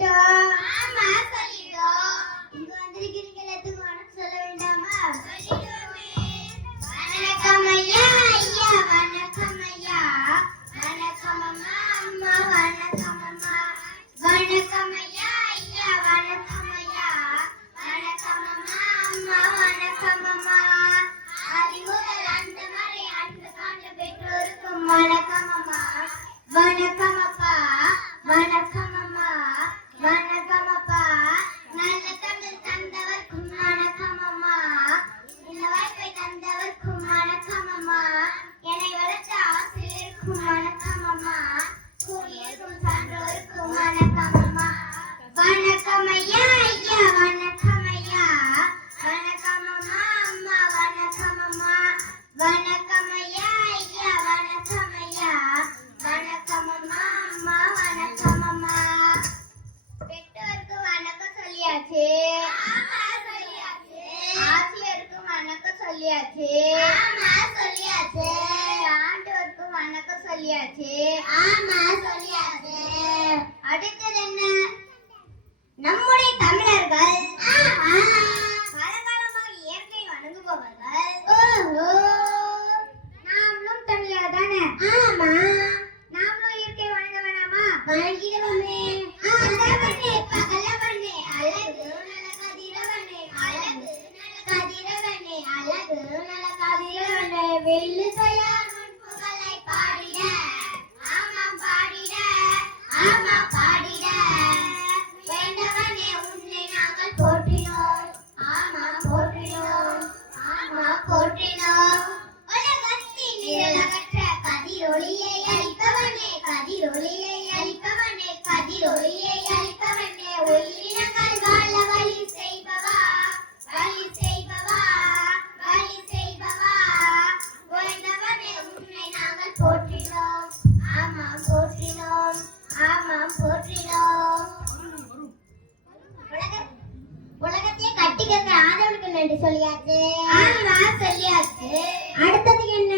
சொல்லிட்டோம். ஆமா சொல்லிட்டோம். இங்க வந்திருக்கிறீங்க எல்லாத்துக்கும் வணக்கம் சொல்ல வேண்டாமா? சொல்லிட்டோமே. வணக்கம் ஐயா, ஐயா வணக்கம் ஐயா. வணக்கம் அம்மா, அம்மா வணக்கம் அம்மா. வணக்கம் ஐயா, ஐயா வணக்கம் ஐயா. வணக்கம் அம்மா, அம்மா வணக்கம் அம்மா. அறிமுதல் அந்த மாதிரி அன்பு காண்ட பெற்றோருக்கும் வணக்கம் அம்மா. வணக்கம் அப்பா, வணக்கம் அம்மா, வணக்கம் அப்பா. நல்ல தமிழ் தந்தவர்க்கும் வணக்கம் அம்மா. இந்த வாய்ப்பை தந்தவர்க்கும் வணக்கம் அம்மா. என்னை வளர்த்த ஆசிரியருக்கும் வணக்கம் அம்மா. கூறியிருக்கும் சான்றோருக்கும் வணக்கம் அம்மா. வணக்கம் ஐயா, ஐயா வணக்கம் ஐயா. வணக்கம் அம்மா, அம்மா வணக்கம் அம்மா. வணக்கம் ஐயா, ஐயா வணக்கம் ஐயா. வணக்கம் அம்மா, அம்மா வணக்கம் அம்மா. பெற்றோருக்கு வணக்கம் சொல்லியாச்சு. ஆமா சொல்லியாச்சு. ஆசிரியருக்கு வணக்கம் சொல்லியாச்சு. ஆமா சொல்லியாச்சு. ஆண்டவருக்கு வணக்கம் சொல்லியாச்சு. ஆமா சொல்லியாச்சு. அடுத்தது என்ன? நம்முடைய தமிழர்கள் காலகாலமாக இயற்கை வணங்குபவர்கள். ஓஹோ, நாமளும் தமிழர் தானே? ஆமா. நாமளும் இயற்கை வணங்க வேணாமா? வணங்கிடுவோமே. அழகவனே பகலவனே அழகு நல கதிரவனே அழகு நல கதிரவனே அழகு நல கதிரவனே வெள்ளு தயார் முன்புகளை பாடிட. ஆமாம் பாடிட, ஆமாம் பாடிட. வேண்டவனே உன்னை நாங்கள் போற்றினோம். ஆமாம் போற்றினோம், ஆமாம் போற்றினோம். உலகத்தின் நிழலகற்ற கதிரொளியை அளிப்பவனே கதிரொளியை அளிப்பவனே கதிரொளியை அளிப்பவனே. உயிரினங்கள் வாழ வழி செய்பவா வழி செய்பவா வழி செய்பவா. வேண்டவனே உன்னை நாங்கள் போற்றினோம். ஆமாம் போற்றினோம், ஆமாம் போற்றினோம். உலகத்தையே கட்டி கட்ட ஆதவனுக்கு நன்றி சொல்லியாச்சு. ஆமா சொல்லியாச்சு. அடுத்தது என்ன?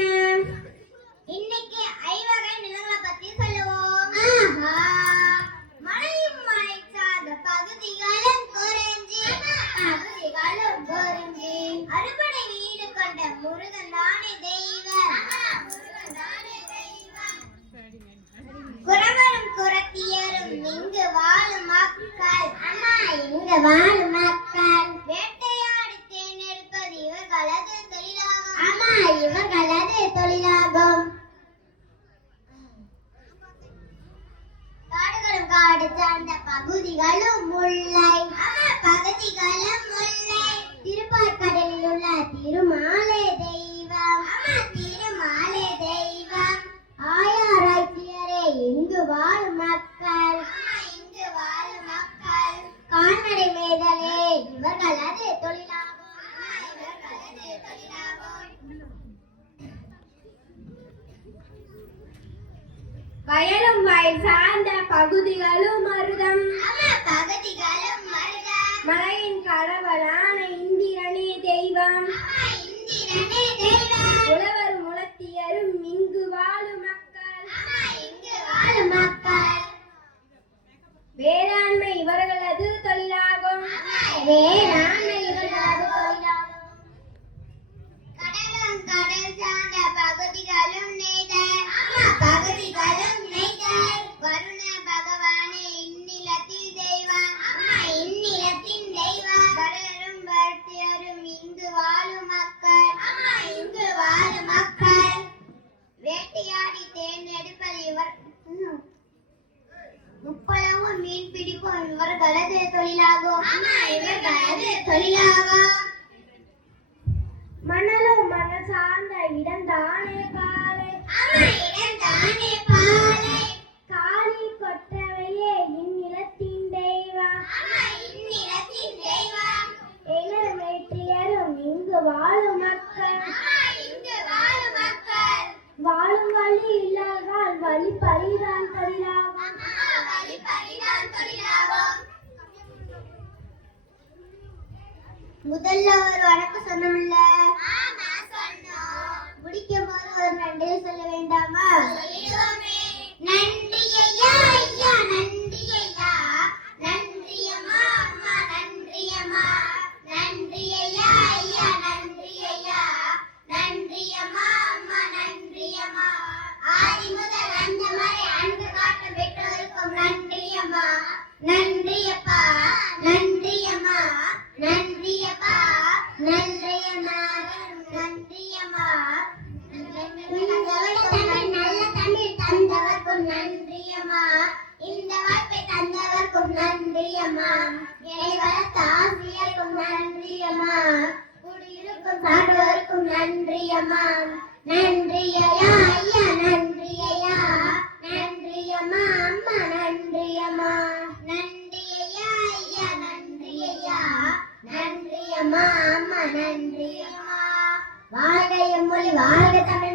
இன்னைக்கு ஐவகை நிலங்களை பத்தி சொல்லுவோம். ஆஹா. மலையும் மலை சார்ந்த பகுதிகளும் குறிஞ்சி பகுதிகளும் குறிஞ்சி. அறுபடை வீடு கொண்ட முருகன் தானே தெய்வம். முருகன் தானே தெய்வம். குறவரும் குறத்தியரும் இங்கு வாழும் மக்கள். அம்மா இங்கு வாழும் மக்கள். வேட்டையாடி தேர்ந்தெடுப்பது இவர்களது தொழிலாகும். அம்மா இவர்களது தொழிலாகும். காடுகளும் காடு சார்ந்த பகுதிகளும் முல்லை. பகுதிகளும் முல்லை. திருப்பாற்கடலில் உள்ள திருமாலே தெய்வம். திருமாலே தெய்வம். ஆயாராய்ச்சியரே இங்கு வாழும் மக்கள். இங்கு வாழும் மக்கள். கால்நடை மேய்தலே இவர்களது தொழிலாகும். இவர்களது தொழிலாகும். வயலும் வயல் சார்ந்த பகுதிகளும் மருதம். பகுதிகளும் மருதம். மலையின் கடவுளான இந்திரனே தெய்வம். இந்திரனே தெய்வம். உழவரும் உலத்தியரும் இங்கு வாழும் மக்கள். இங்கு வாழும் மக்கள். வேளாண்மை இவர்களது தொழிலாகும். வேளாண்மை இவர்களது தொழிலாகும். கடலும் கடல் சார்ந்த பகுதிகளும் நெய்தல். பகுதிகளும் நெய்தல். வருண பகவானே இந்நிலத்தில் தெய்வம். இந்நிலத்தின் தெய்வம். வரரும் பக்தியரும் இங்கு வாழும் மக்கள். இங்கு வாழும் மக்கள். வேட்டையாடி தேர்ந்தெடுப்பது இவர். முப்பளவும் மீன் பிடிப்போம் இவர்களது தொழிலாகும். இவர்களது தொழிலாகும். மணலும் மணல் சார்ந்த இடம் தானே பாலை. இடம் தானே பாலை. காளி கொற்றவையே இந்நிலத்தின் தெய்வம். இந்நிலத்தின் தெய்வம். எங்களும் வேற்றியரும் இங்கு வாழும் மக்கள். இங்கு வாழும் மக்கள். வாழும் வழி இல்லாதால் வழி பறிதான் தொழிலாகும். வழி பறிதான் தொழிலாகும். முதல்ல ஒரு வணக்கம் சொன்னோம்ல. முடிக்கும் போது ஒரு நன்றி சொல்ல வேண்டாமா? நன்றி ஐயா, ஐயா நன்றி ஐயா. அம்மா. என்னை வளர்த்த ஆசிரியருக்கும் நன்றி அம்மா. குடியிருக்கும் சான்றோருக்கும் நன்றி அம்மா. நன்றி ஐயா ஐயா நன்றி ஐயா. நன்றி அம்மா அம்மா நன்றி அம்மா. நன்றி ஐயா ஐயா நன்றி ஐயா. நன்றி அம்மா அம்மா நன்றி அம்மா. வாழ்க எம்மொழி வாழ்க தமிழ்